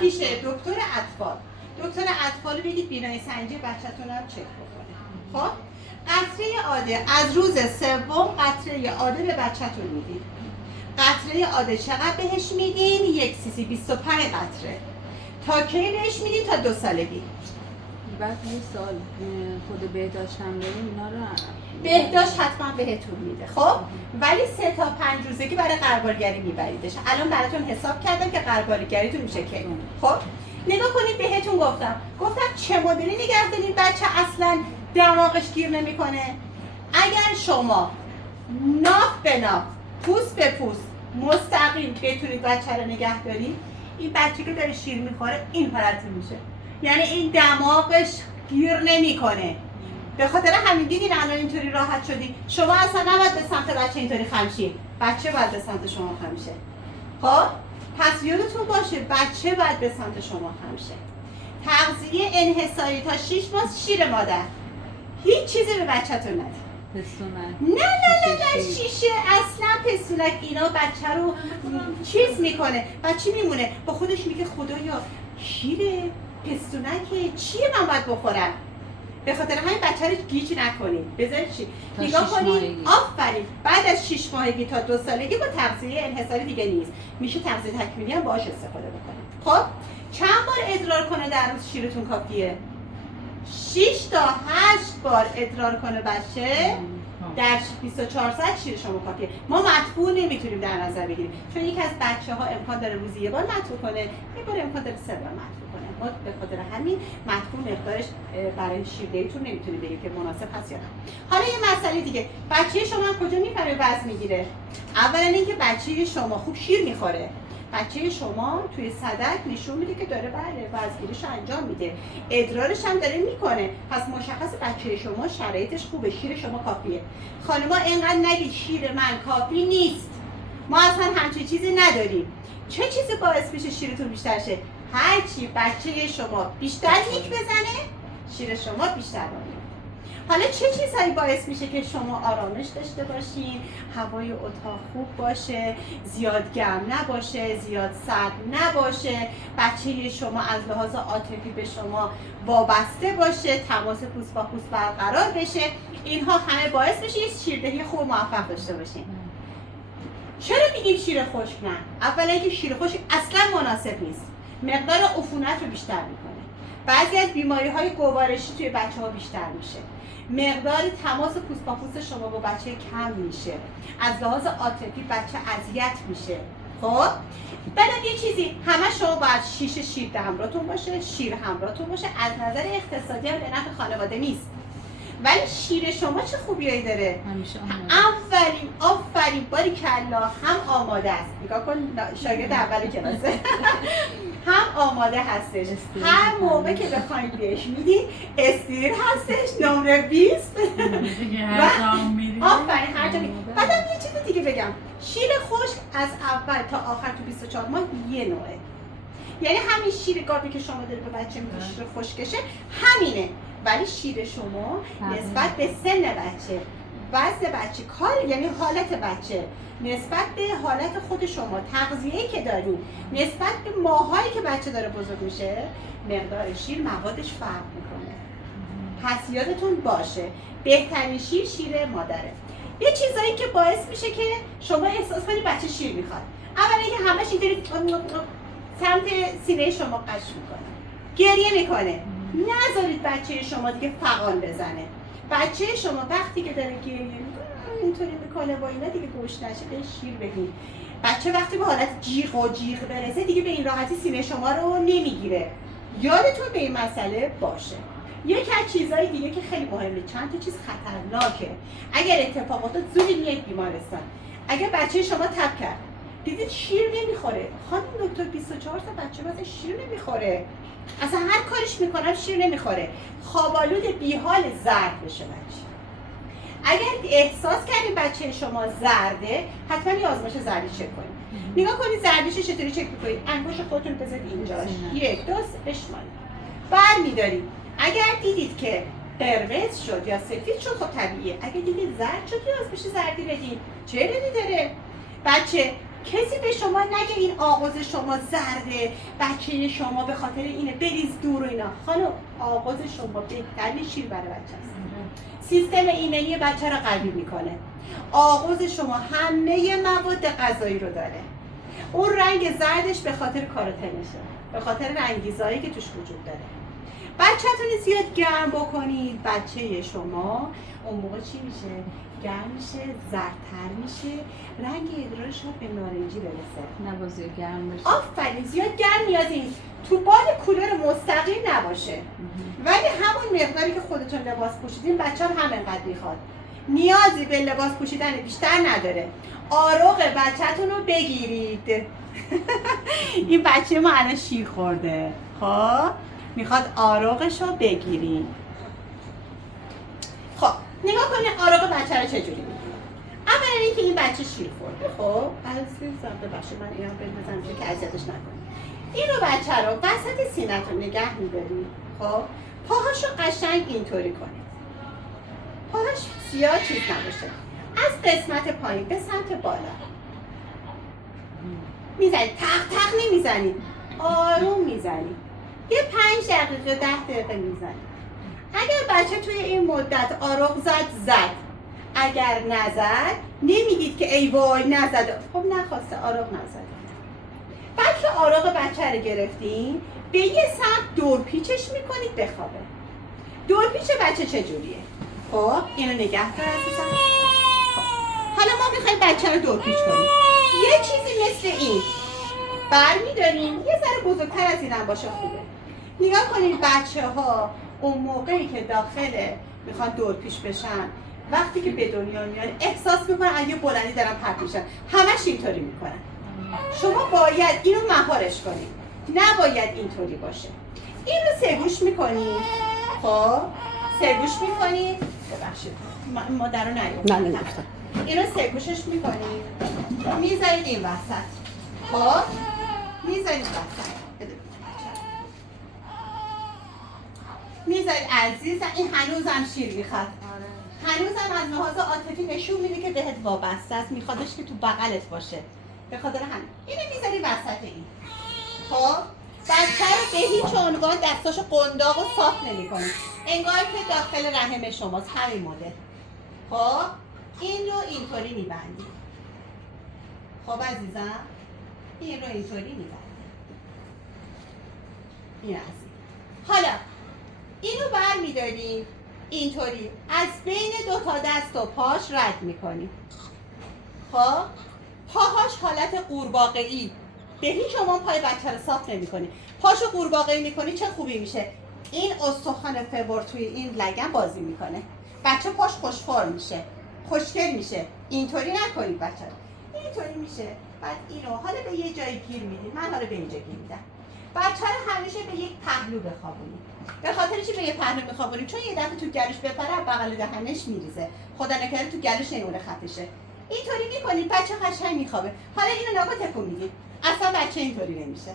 پیش دکتر اطفال. دکتر اطفال رو بگید بینایی سنجی بچه‌تون هم چک بکنه. خب قطره عاده از روز سوم قطره عاده به بچه‌تون میدید. قطره عاده چقدر بهش میدین؟ 1 سی سی 25 قطره. تا کی بهش میدین؟ تا 2 سالگی. بعد یه سال خود بهداشت هم داریم اینا رو بهداشت حتما بهتون میده. خب ولی 3 تا 5 روزگی برای غربالگری میبریدش. الان براتون حساب کردم که غربالگریتون میشه کی. خب نگاه کنید بهتون گفتم چه مدلی نگه دارین بچه اصلا دماغش گیر نمیکنه. اگر شما ناف به ناف پوست به پوست مستقیم بتونید بچه رو نگه دارید، این بچه که داره شیر میخوره این حالتی میشه، یعنی این دماغش گیر نمیکنه. به خاطر همین دیدین الان اینطوری راحت شدی. شما اصلا نباید به سمت بچه اینطوری خمشی، بچه باید به سمت شما خمشه. خب پس یادتون باشه بچه باید به سمت شما خمشه. تغذیه انحصاری تا 6 ماه شیر مادر، هیچ چیزی به بچه‌تون ندید. پستونک نه شیشه اصلا پستونک اینا بچه رو چیز میکنه، بچه میمونه با خودش میگه خدایا شیر پستونکه چیه من باید بخورم. به خاطر همین بچه رو گیج نکنید، بذارید چی نگاه کنید. آفرین بعد از 6 ماهگی تا 2 سالگی با تغذیه انحصاری دیگه نیست، میشه تغذیه تکمیلی هم باهاش استفاده بکنید. خب چند بار ادرار کنه در روز شیرتون کافیه؟ 6 تا 8 بار ادرار کنه بچه در 24 ساعت شیر شما کافیه. ما مطبوع نمیتونیم در نظر بگیریم چون یک از بچه‌ها امکان داره روزی 1 بار مطبوع کنه، 1 بار امکان داره 3 بار مطبوع کنه. ما به خاطر همین مطبوع مقدارش برای شیردهیتون نمیتونیم بگیم که مناسب هست یا نه. حالا یه مسئله دیگه، بچه شما کجا میفهمه وزن میگیره؟ اولا اینکه بچه شما خوب شیر میخوره، بچه شما توی صدک نشون میده که داره بله وزنگیریش انجام میده، ادرارش هم داره میکنه، پس مشخص بچه شما شرایطش خوبه، شیر شما کافیه. خانما اینقدر نگید شیر من کافی نیست، ما اصلا همچین چیزی نداریم. چه چیزی باعث میشه شیرتون بیشتر شه؟ هرچی بچه شما بیشتر نیک بزنه شیر شما بیشتر میاد. حالا چه چیزهایی باعث میشه که شما آرامش داشته باشین، هوای اتاق خوب باشه، زیاد گرم نباشه، زیاد سرد نباشه، بچه شما از لحاظ عاطفی به شما وابسته باشه، تماس پوست با پوست برقرار بشه، اینها همه باعث میشه یه شیردهی خوب و موفق داشته باشین. چرا میگیم شیر خشک نه؟ اولا اینکه شیر خشک اصلا مناسب نیست، مقدار عفونت رو بیشتر میکنه، بعضی از بیماری‌های گوارشی توی بچه‌ها بیشتر میشه، مقدار تماس پوست با پوست شما با بچه کم میشه، از لحاظ عاطفی بچه اذیت میشه. خب بعدم یه چیزی، همه شما باید شیر همراهتون باشه، شیر همراهتون باشه، از نظر اقتصادی هم به نفع خانواده نیست، ولی شیر شما چه خوبیایی داره؟ آفرین باریکلا، هم آماده است، نگاه کن شاگرد اول کلاسه هم آماده هستش، هر موقع که بخواید بهش میدین استریر هستش، نمره 20 آفرین هر جا بعدم یه چیز دیگه بگم، شیر خشک از اول تا آخر تو 24 ماه یه نوعه، یعنی همین شیر گاوی که شما داره به بچه میدید شیر خشکشه همینه، ولی شیر شما نسبت به سن بچه، وزن بچه، کار یعنی حالت بچه، نسبت به حالت خود شما، تغذیه‌ای که دارین، نسبت به ماهایی که بچه داره بزرگ میشه، مقدار شیر موادش فرق میکنه. پس یادتون باشه بهترین شیر مادره. یه چیزایی که باعث میشه که شما احساس کنید بچه شیر میخواد، اولا اینکه همش اینطوری سمت سینه شما قش میکنه، گریه میکنه، نذارید بچه شما دیگه فغان بزنه. بچه شما وقتی که داره گریه میکنه اینطوری میکنه با اینا دیگه گوش نشه بهش شیر بدین. بچه وقتی به حالت جیغ برسه دیگه به این راحتی سینه شما رو نمیگیره. یادتون به این مسئله باشه. یکی از چیزهای دیگه که خیلی مهمه، چند تا چیز خطرناکه. اگر اتفاقات زودی میاد بیمارستان، اگر بچه شما تب کرد دیدید شیر نمیخوره، خانم دکتر 24 تا بچه واسه شیر نمیخوره، اصلا هر کارش میکنم شیر نمیخوره، خوابالود بیحال زرد بشه بچه. اگر احساس کردین بچه شما زرده، حتما یه آزمایش زردی چک کنید. نگاه کنید زردیش چطوری چک میکنید، انگشت خودتون بذارید اینجاش، 1 2 بشمارید، برمی‌دارید. اگر دیدید که قرمز شد یا سفید شد خب طبیعیه، اگه دیدید زرد شد یه آزمایش زردی بدین. چه علتی داره؟ بچه کسی به شما نگه این آغوز شما زرده، بچه شما به خاطر اینه بریز دور و اینا. خانم آغوز شما بهترین شیر برای بچه است. سیستم ایمنی بچه رو قوی میکنه. آغوز شما همه مواد غذایی رو داره. اون رنگ زردش به خاطر کاروتنشه، به خاطر رنگیزایی که توش وجود داره. بچه‌تون زیاد گرم بکنید، بچه شما اون موقع چی میشه؟ گرم میشه، زردتر میشه، رنگ ادرارش رو به نارنجی برسه. نبازی گرم بشه. آفرین، زیاد گرم نیازی نیست. تو باد کولر مستقیم نباشه. ولی همون مقداری که خودتون لباس پوشیدین بچه هم همینقدر میخواد. نیازی به لباس پوشیدن بیشتر نداره. آروغ بچه‌تون رو بگیرید. این بچه ما الان شیر خورده. خب میخواد آروغش رو بگیرید. خب نگاه کنید آروغ بچه رو چجوری میگیرید. اولا اینکه این بچه شیر خورده. خب عزیزم ببخشید من اینو بندازم که اذیتش نکنید. اینو بچه رو وسط سینه‌تون نگه می‌دارید. خب پاهاشو قشنگ اینطوری کنید. پاهاش زیاد چیز نباشه. از قسمت پایین به سمت بالا میزنید. تق تق نمیزنید، آروم میزنید. یه 5 دقیقه 10 دقیقه میزنید. اگر بچه توی این مدت آروغ زد، اگر نزد نمیگید که ای وای نزده. خب نخواسته آروغ نزده. بعد که آروغ بچه رو گرفتین به یه سمت دورپیچش میکنید بخوابه. دورپیچ بچه چجوریه؟ خب اینو نگه دار عزیزم. حالا ما میخوایم بچه رو دورپیچ کنیم. یه چیزی مثل این برمیداریم، یه ذره بزرگتر از اینم باشه خوبه. نگاه کنید بچه ها اون موقعی که داخل میخوان دورپیچ بشن، وقتی که به دنیا میان احساس میکنن اگه بلندی دارن پرت میشن، همش اینطوری میکنن. شما باید اینو مهارش کنید، نباید اینطوری باشه. این رو سرگوش میکنید. خب سرگوش میکنید. ببخشید مادر رو نیومد. این رو سرگوشش میکنید، میذارید این وسط. خب میذارید وسط، میذارید عزیزم. این هنوزم شیر میخواد، هنوزم از لحاظ عاطفی نشون میده که بهت وابسته است، میخوادش که تو بغلت باشه. به خاطر همین اینو میذاری وسط این. خب بچه رو به هیچ عنوان دستاشو قنداق و صاف نمی‌کنید، انگار که داخل رحم شماست. همین مدل. خب این رو اینطوری میبندید. خب عزیزم این رو اینطوری میبندید. این عزیز. حالا اینو بر میداریم اینطوری از بین 2 تا دست و پاش رد میکنیم. خب پاهاش حالت قورباغه‌ای، به هیچ عنوان پای بچه رو صاف نمی‌کنی. پاشو قورباغه‌ای می‌کنی چه خوبی میشه؟ این استخوان فبر توی این لگن بازی میکنه. بچه پاش خوش‌فرم میشه، خوشگل میشه. اینطوری نکنید بچه رو. اینطوری میشه. بعد اینو حالا به یه جایی گیر میدید. من حالا به اینجا گیر میدم. بچه رو همیشه به یک پهلو بخوابونید. به خاطر چی به یه پهلو میخوابونید؟ چون یه دفعه تو گلوش بپره بغل دهنش میریزه. خدا نکنه تو گلوش نمونه خفشه. اینطوری میکنید بچه قشنگ میخوابه. حالا اینو نگاه تکون میدید. اصلا بچه اینطوری نمیشه.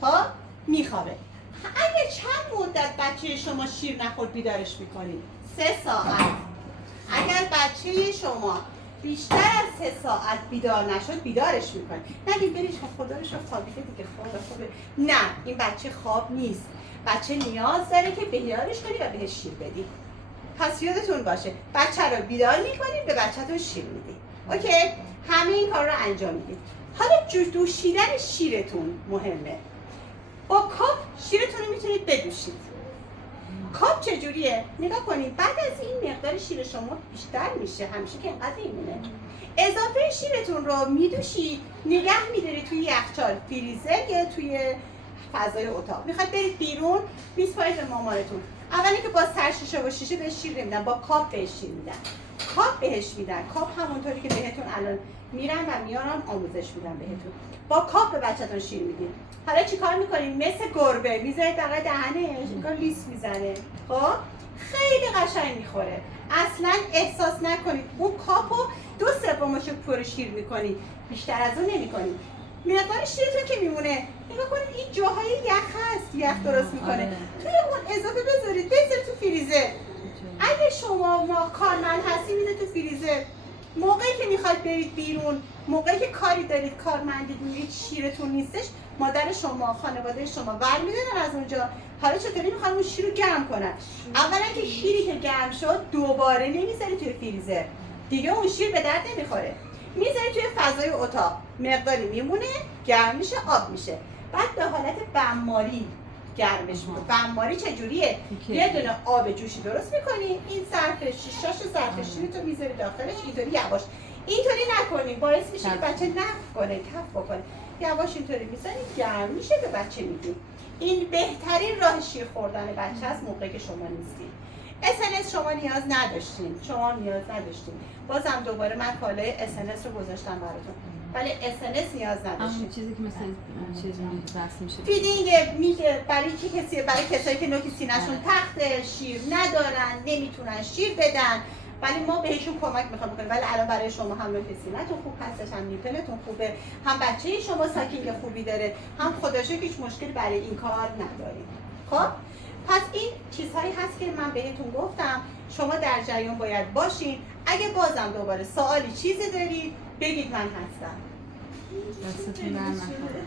خب میخوابه. اگه چند مدت بچه شما شیر نخورد بیدارش میکنید؟ 3 ساعت. اگر بچه شما بیشتر از 3 ساعت بیدار نشد بیدارش میکنید. نگید بریش خدا رو خوابیده دیگه خوبه. نه این بچه خواب نیست. بچه نیاز داره که بیدارش کنی و بهش شیر بدی. پس یادتون باشه بچه رو بیدار میکنید به بچه‌تون شیر میدید. اوکی؟ همه این کار رو انجام میدید. حالا دوشیدن شیرتون مهمه. با کاپ شیرتون رو میتونید بدوشید. کاپ چجوریه؟ نگاه کنید بعد از این مقدار شیر شما بیشتر میشه، همیشه که اینقدر میمونه. اضافه شیرتون رو میدوشید، نگه میدارید توی یخچال، فریزر یا توی فضای اتاق. میخواد برید بیرون، میسپارید به مامانتون. اولی که با سرشیشه و شیشه بهش شیر نمیدن، با کاپ بهش شیر میدن. کاپ بهش میدن. کاپ همونطوری که بهتون الان میرن و میارن آموزش میدن بهتون. با کاپ به بچه‌تون شیر میدین. حالا چیکار میکنین؟ مثل گربه میذارید بغل دهنش، اینکار لیس میزنه. خب خیلی قشنگ میخوره. اصلا احساس نکنید. اون کاپو 2/3 پر شیر میکنید. بیشتر از اون نمیکنید. مقدار شیرتون که میمونه نگاه کنید این جاهای یخ هست، یخ درست میکنه. توی اون اضافه بذارید تو فریزر. اگه شما کارمند هستی میده تو فریزر موقعی که میخواید برید بیرون، موقعی که کاری دارید، کارمندید، میگید شیرتون نیستش، مادر شما، خانواده شما برمی‌دارن از اونجا. حالا چطوری میخوان اون شیر رو گرم کنن؟ اولا که شیری که گرم شد دوباره نمیذاری توی فریزر، دیگه اون شیر به درد نمیخوره. میذاری توی فضای اتاق، مقداری میمونه، گرم میشه، آب میشه. بعد به حالت بماری گرمش میکنی. بماری چجوریه؟ یه دونه آب جوشی درست میکنی، این ظرف شیشاش ظرف شیرتو میذاری داخلش، اینطوری یواش. اینطوری نکنی باعث میشه که بچه نفخ کنه، تف بکنه. یواش اینطوری میذاری، گرم میشه، به بچه میدی. این بهترین راه شیر خوردن بچه است موقعی که شما نیستید. SNS شما نیاز نداشتین، بازم دوباره من کالای SNS رو گذاشتم براتون، ولی SNS نیاز نداشتین. همون چیزی که مثل چیز بس میشه. فیدینگ میشه برای برای کسایی که نوک سینه‌شون تخته، شیر ندارن، نمیتونن شیر بدن، ولی ما بهشون کمک میخوام بکنیم. ولی الان برای شما هم نوک سینه‌تون خوب هستش، هم نیپلتون خوبه، هم بچه شما ساکینگ خوبی داره، هم خدا شکر هیچ مشکلی برای این کار نداریم. خب پس این چیزهایی هست که من بهتون گفتم، شما در جریان باید باشین. اگه بازم دوباره سوالی چیزی دارید بگید، من هستم. دستتون در نکنه.